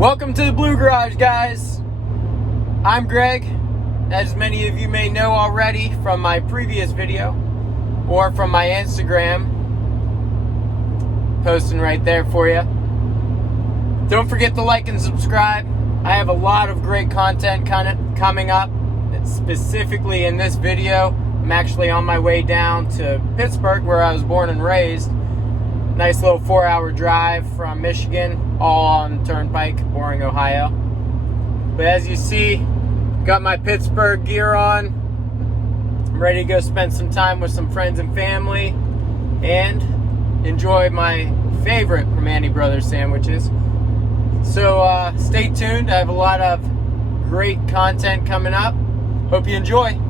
Welcome to the Blue Garage, guys. I'm Greg, as many of you may know already from my previous video or from my Instagram, posting right there for you. Don't forget to like and subscribe. I have a lot of great content coming up. Specifically in this video, I'm actually on my way down to Pittsburgh, where I was born and raised. Nice little 4-hour drive from Michigan, all on Turnpike, Boring, Ohio. But as you see, got my Pittsburgh gear on. I'm ready to go spend some time with some friends and family and enjoy my favorite Permane Brothers sandwiches. So stay tuned. I have a lot of great content coming up. Hope you enjoy.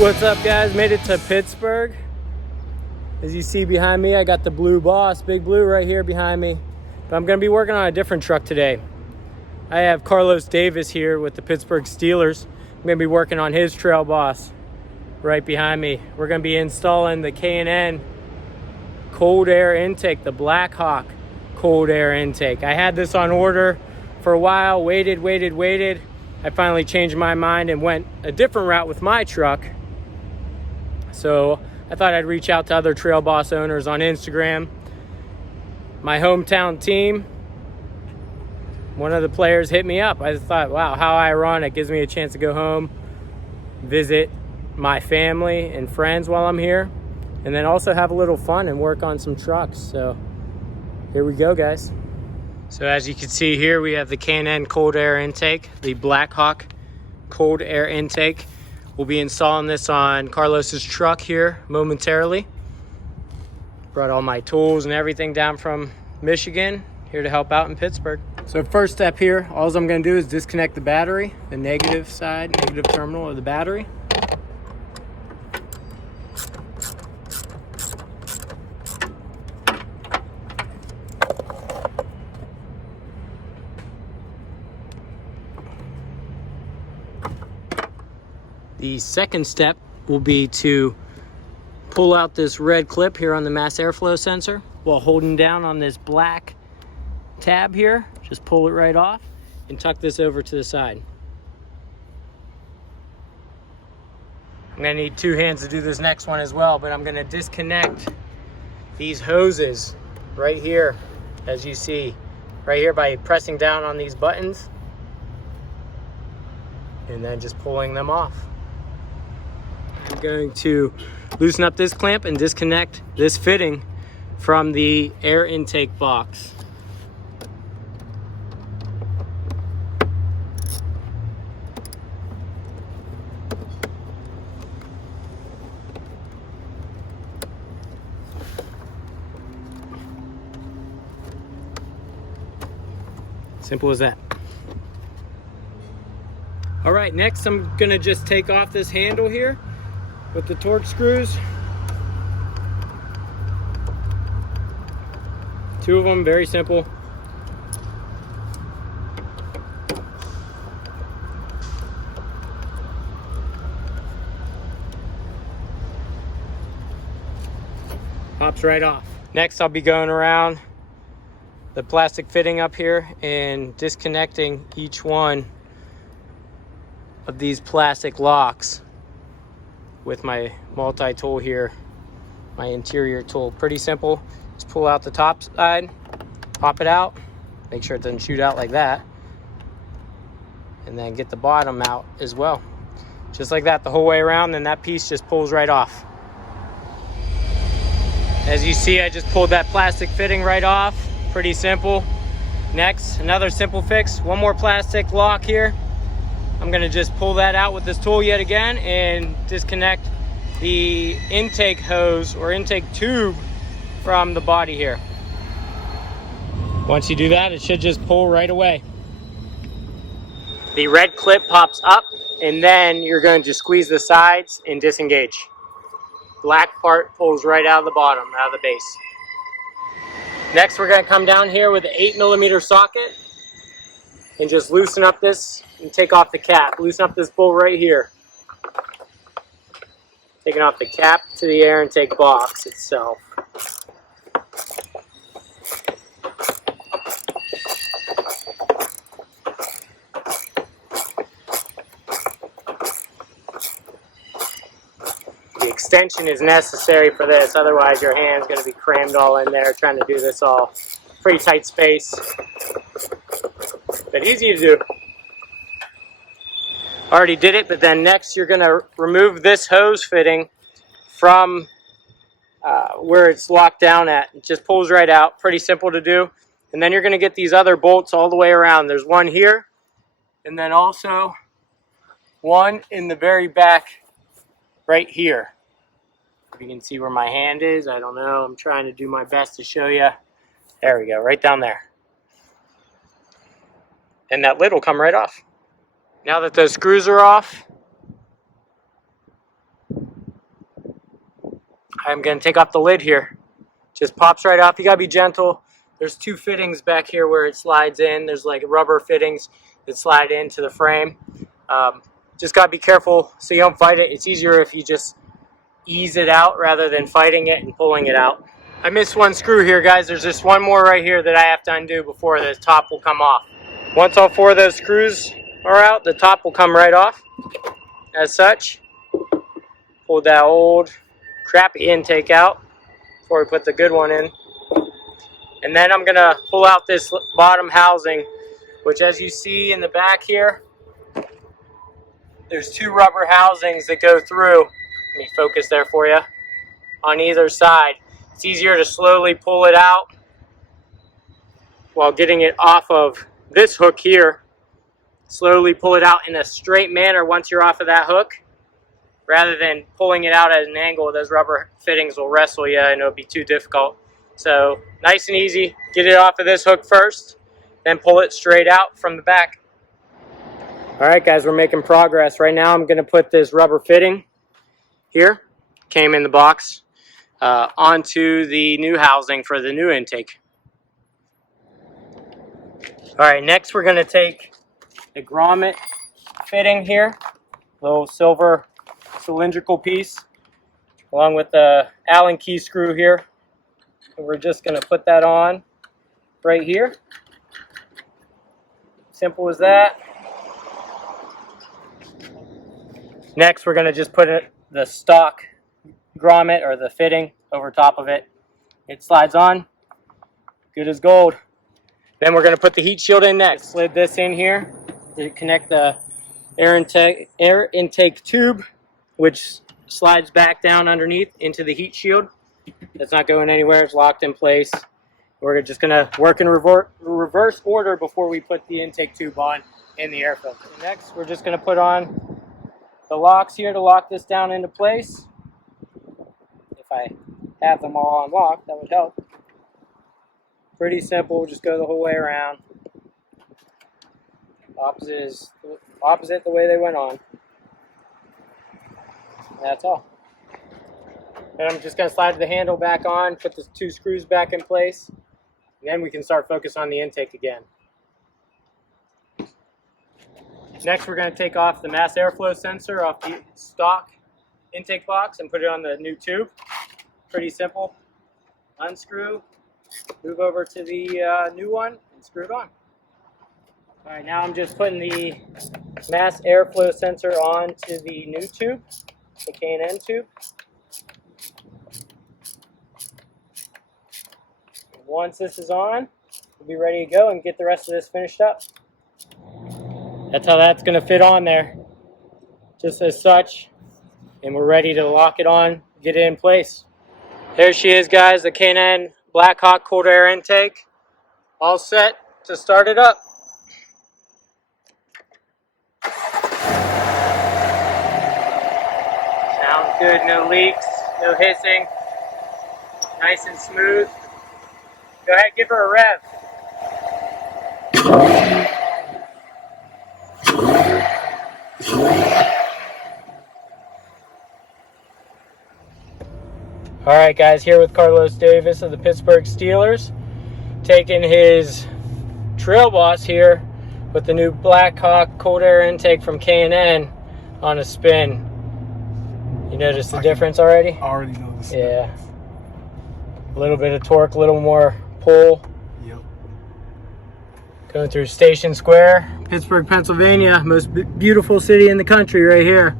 What's up, guys? Made it to Pittsburgh. As you see behind me, I got the Blue Boss, Big Blue, right here behind me. But I'm going to be working on a different truck today. I have Carlos Davis here with the Pittsburgh Steelers. I'm going to be working on his Trail Boss right behind me. We're going to be installing the K&N cold air intake, the Blackhawk cold air intake. I had this on order for a while, waited. I finally changed my mind and went a different route with my truck. So I thought I'd reach out to other Trail Boss owners on Instagram. My hometown team, one of the players hit me up. I just thought, wow, how ironic. Gives me a chance to go home, visit my family and friends while I'm here, and then also have a little fun and work on some trucks. So here we go, guys. So as you can see here, we have the K&N cold air intake, the Blackhawk cold air intake. We'll be installing this on Carlos's truck here momentarily. Brought all my tools and everything down from Michigan, here to help out in Pittsburgh. So first step here, all I'm gonna do is disconnect the battery, the negative terminal of the battery. The second step will be to pull out this red clip here on the mass airflow sensor while holding down on this black tab here. Just pull it right off and tuck this over to the side. I'm gonna need 2 hands to do this next one as well, but I'm gonna disconnect these hoses right here, as you see, right here, by pressing down on these buttons and then just pulling them off. I'm going to loosen up this clamp and disconnect this fitting from the air intake box. Simple as that. All right, next I'm gonna just take off this handle here with the torque screws. 2 of them, very simple. Pops right off. Next, I'll be going around the plastic fitting up here and disconnecting each one of these plastic locks with my multi-tool here, my interior tool. Pretty simple. Just pull out the top side, pop it out, make sure it doesn't shoot out like that, and then get the bottom out as well. Just like that the whole way around, then that piece just pulls right off. As you see, I just pulled that plastic fitting right off. Pretty simple. Next, another simple fix. One more plastic lock here. I'm gonna just pull that out with this tool yet again and disconnect the intake hose or intake tube from the body here. Once you do that, it should just pull right away. The red clip pops up, and then you're going to squeeze the sides and disengage. Black part pulls right out of the bottom, out of the base. Next, we're going to come down here with an 8mm socket and just loosen up this and take off the cap. Loosen up this bolt right here. Taking off the cap to the air intake box itself. The extension is necessary for this, otherwise your hand's going to be crammed all in there trying to do this all. Pretty tight space, but easy to do. Already did it, but then next you're going to remove this hose fitting from where it's locked down at. It just pulls right out. Pretty simple to do. And then you're going to get these other bolts all the way around. There's one here, and then also one in the very back right here. If you can see where my hand is, I don't know. I'm trying to do my best to show you. There we go, right down there. And that lid will come right off. Now that those screws are off, I'm going to take off the lid here. Just pops right off. You got to be gentle. There's two fittings back here where it slides in. There's like rubber fittings that slide into the frame. Just got to be careful so you don't fight it. It's easier if you just ease it out rather than fighting it and pulling it out. I missed one screw here, guys. There's just one more right here that I have to undo before the top will come off. Once all four of those screws are out, the top will come right off as such. Pull that old crappy intake out before we put the good one in. And then I'm gonna pull out this bottom housing, which as you see in the back here, there's two rubber housings that go through. Let me focus there for you. On either side. It's easier to slowly pull it out while getting it off of this hook here. Slowly pull it out in a straight manner once you're off of that hook, rather than pulling it out at an angle. Those rubber fittings will wrestle you and it'll be too difficult. So nice and easy. Get it off of this hook first, then pull it straight out from the back. Alright guys, we're making progress. Right now I'm going to put this rubber fitting here, came in the box, onto the new housing for the new intake. Alright, next we're going to take the grommet fitting here, little silver cylindrical piece, along with the Allen key screw here. And we're just going to put that on right here. Simple as that. Next we're going to just put the stock grommet or the fitting over top of it. It slides on, good as gold. Then we're going to put the heat shield in next. Slid this in here to connect the air intake tube, which slides back down underneath into the heat shield. It's not going anywhere, it's locked in place. We're just going to work in reverse order before we put the intake tube on in the air filter. Next we're just going to put on the locks here to lock this down into place. If I have them all unlocked, that would help. Pretty simple, just go the whole way around. Opposite the way they went on. That's all. And I'm just going to slide the handle back on, put the two screws back in place, and then we can start focusing on the intake again. Next we're going to take off the mass airflow sensor off the stock intake box and put it on the new tube. Pretty simple. Unscrew, move over to the new one, and screw it on. All right, now I'm just putting the mass airflow sensor onto the new tube, the K&N tube. Once this is on, we'll be ready to go and get the rest of this finished up. That's how that's going to fit on there, just as such, and we're ready to lock it on, get it in place. There she is, guys, the K&N Blackhawk cold air intake, all set to start it up. Sounds good, no leaks, no hissing, nice and smooth. Go ahead, give her a rev. All right, guys, here with Carlos Davis of the Pittsburgh Steelers, taking his trail boss here with the new Blackhawk cold air intake from K&N on a spin. You notice the difference already? I already know the difference. Yeah. A little bit of torque, a little more pull. Yep. Going through Station Square, Pittsburgh, Pennsylvania, most beautiful city in the country right here.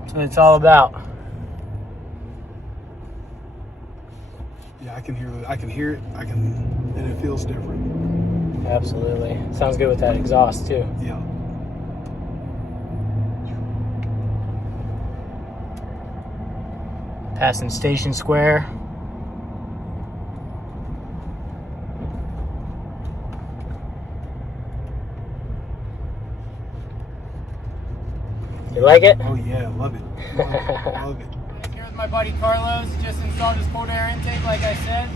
That's what it's all about. Yeah, I can hear it. And it feels different. Absolutely. Sounds good with that exhaust too. Yeah. Passing Station Square. You like it? Oh yeah, love it. Love it. I'm here with my buddy Carlos. Just installed his cold air intake, like I said.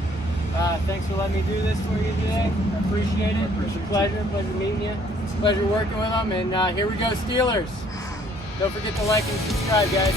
Thanks for letting me do this for you today. I appreciate it. It's a pleasure meeting you. It's a pleasure working with him. And here we go, Steelers. Don't forget to like and subscribe, guys.